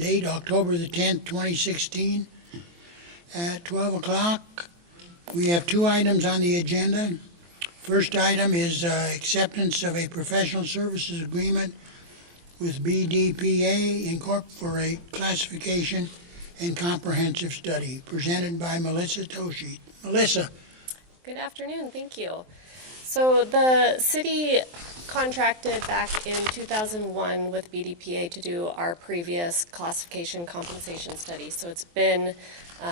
date October the 10th, 2016, at 12 o'clock. We have two items on the agenda. First item is acceptance of a professional services agreement with BDPA Inc. for a classification and comprehensive study, presented by Melissa Toshi. Melissa. Good afternoon, thank you. So the city contracted back in 2001 with BDPA to do our previous classification compensation study. So it's been,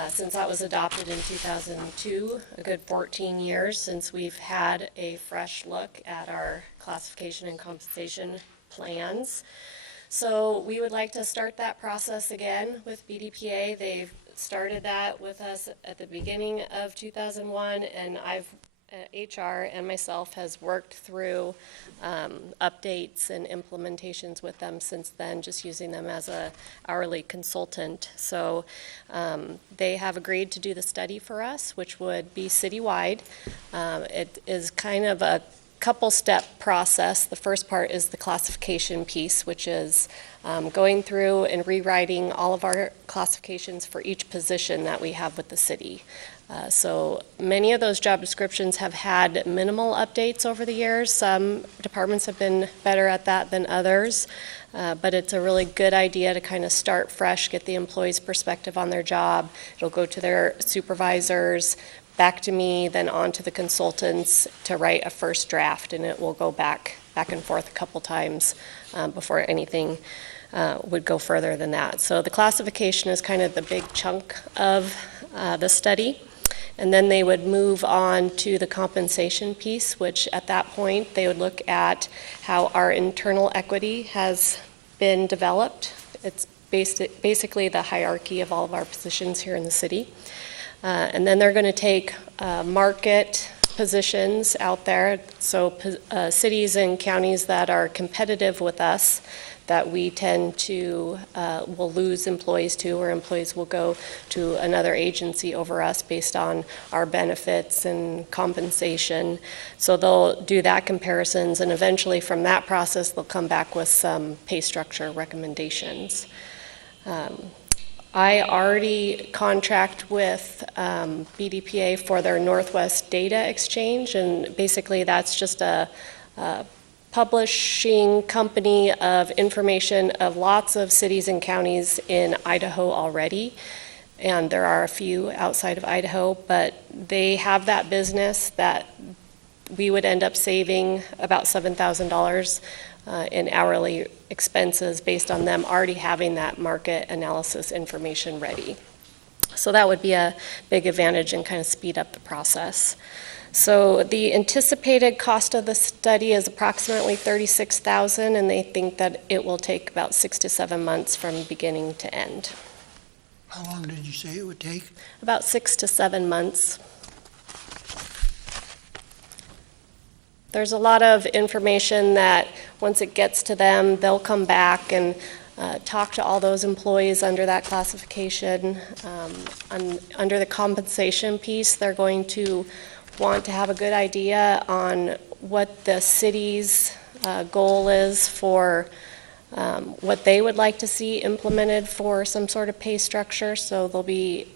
since that was adopted in 2002, a good 14 years since we've had a fresh look at our classification and compensation plans. So we would like to start that process again with BDPA. They've started that with us at the beginning of 2001, and HR and myself has worked through updates and implementations with them since then, just using them as a hourly consultant. So they have agreed to do the study for us, which would be citywide. It is kind of a couple-step process. The first part is the classification piece, which is going through and rewriting all of our classifications for each position that we have with the city. So many of those job descriptions have had minimal updates over the years. Some departments have been better at that than others, but it's a really good idea to kind of start fresh, get the employee's perspective on their job. It'll go to their supervisors, back to me, then on to the consultants to write a first draft, and it will go back and forth a couple times before anything would go further than that. So the classification is kind of the big chunk of the study. And then they would move on to the compensation piece, which at that point they would look at how our internal equity has been developed. It's basically the hierarchy of all of our positions here in the city. And then they're going to take market positions out there, so cities and counties that are competitive with us, that we tend to will lose employees to, or employees will go to another agency over us based on our benefits and compensation. So they'll do that comparisons, and eventually from that process they'll come back with some pay structure recommendations. I already contract with BDPA for their Northwest Data Exchange, and basically that's just a publishing company of information of lots of cities and counties in Idaho already, and there are a few outside of Idaho, but they have that business that we would end up saving about $7,000 in hourly expenses based on them already having that market analysis information ready. So that would be a big advantage and kind of speed up the process. So the anticipated cost of the study is approximately $36,000, and they think that it will take about 6 to 7 months from beginning to end. How long did you say it would take? About 6 to 7 months. There's a lot of information that once it gets to them, they'll come back and talk to all those employees under that classification. Under the compensation piece, they're going to want to have a good idea on what the city's goal is for what they would like to see implemented for some sort of pay structure. So there'll be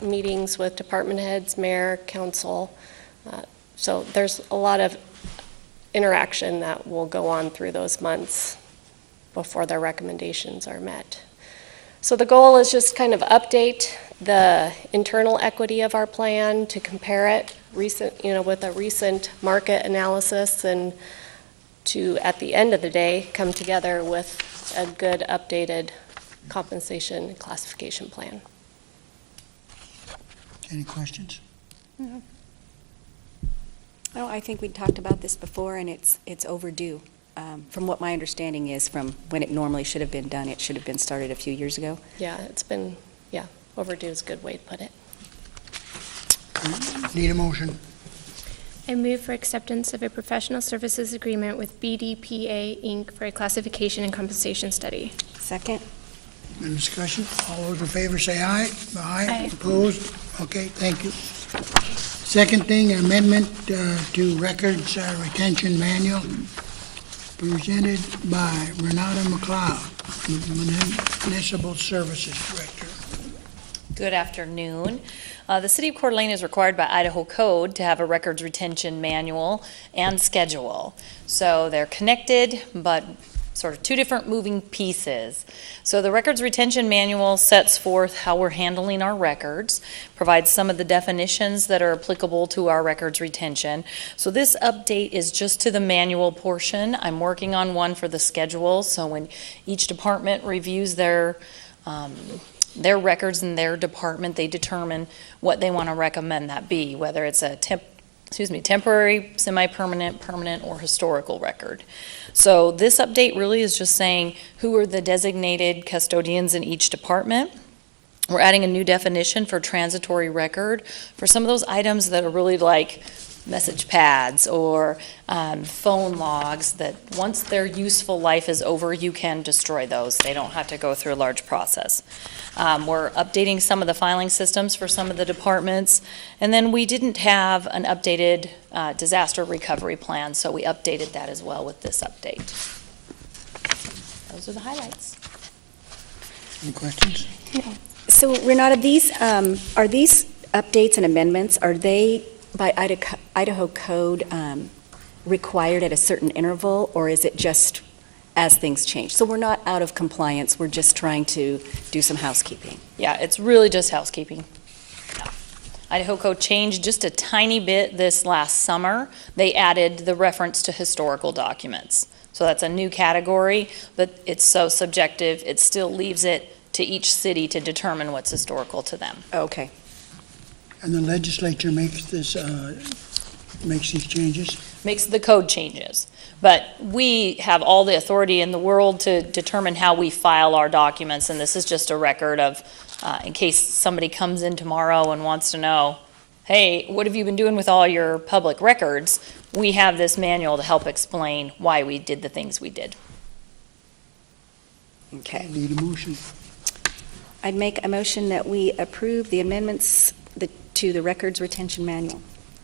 meetings with department heads, mayor, council. So there's a lot of interaction that will go on through those months before their recommendations are met. So the goal is just kind of update the internal equity of our plan to compare it with a recent market analysis, and to, at the end of the day, come together with a good updated compensation and classification plan. Any questions? No. Oh, I think we talked about this before, and it's overdue. From what my understanding is, from when it normally should have been done, it should have been started a few years ago. Yeah, it's been, overdue is a good way to put it. Need a motion? I move for acceptance of a professional services agreement with BDPA Inc. for a classification and compensation study. Second. Any discussion? All those in favor say aye. Aye. Opposed? Okay, thank you. Second thing, amendment to records retention manual. presented by Renata McLeod, Municipal Services Director. Good afternoon. The City of Coeur d'Alene is required by Idaho Code to have a records retention manual and schedule. So they're connected, but sort of two different moving pieces. So the records retention manual sets forth how we're handling our records, provides some of the definitions that are applicable to our records retention. So this update is just to the manual portion. I'm working on one for the schedule, so when each department reviews their records in their department, they determine what they want to recommend that be, whether it's a temporary, semi-permanent, permanent, or historical record. So this update really is just saying who are the designated custodians in each department. We're adding a new definition for transitory record for some of those items that are really like message pads or phone logs that once their useful life is over, you can destroy those. They don't have to go through a large process. We're updating some of the filing systems for some of the departments. And then we didn't have an updated disaster recovery plan, so we updated that as well with this update. Those are the highlights. Any questions? So Renata, these, are these updates and amendments, are they by Idaho Code required at a certain interval, or is it just as things change? So we're not out of compliance, we're just trying to do some housekeeping. Yeah, it's really just housekeeping. Yeah. Idaho Code changed just a tiny bit this last summer. They added the reference to historical documents. So that's a new category, but it's so subjective, it still leaves it to each city to determine what's historical to them. Okay. And the legislature makes these changes? Makes the code changes. But we have all the authority in the world to determine how we file our documents, and this is just a record of, in case somebody comes in tomorrow and wants to know, hey, what have you been doing with all your public records? We have this manual to help explain why we did the things we did. Okay. Need a motion? I'd make a motion that we approve the amendments to the records retention manual.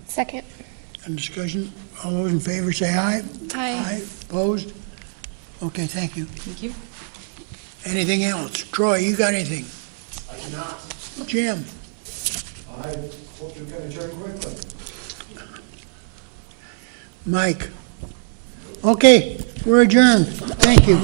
Second. Any discussion? All those in favor say aye. Aye. Opposed? Okay, thank you. Thank you. Anything else? Troy, you got anything? I do not. Jim? I hope you can adjourn quickly. Mike? Okay, we're adjourned. Thank you.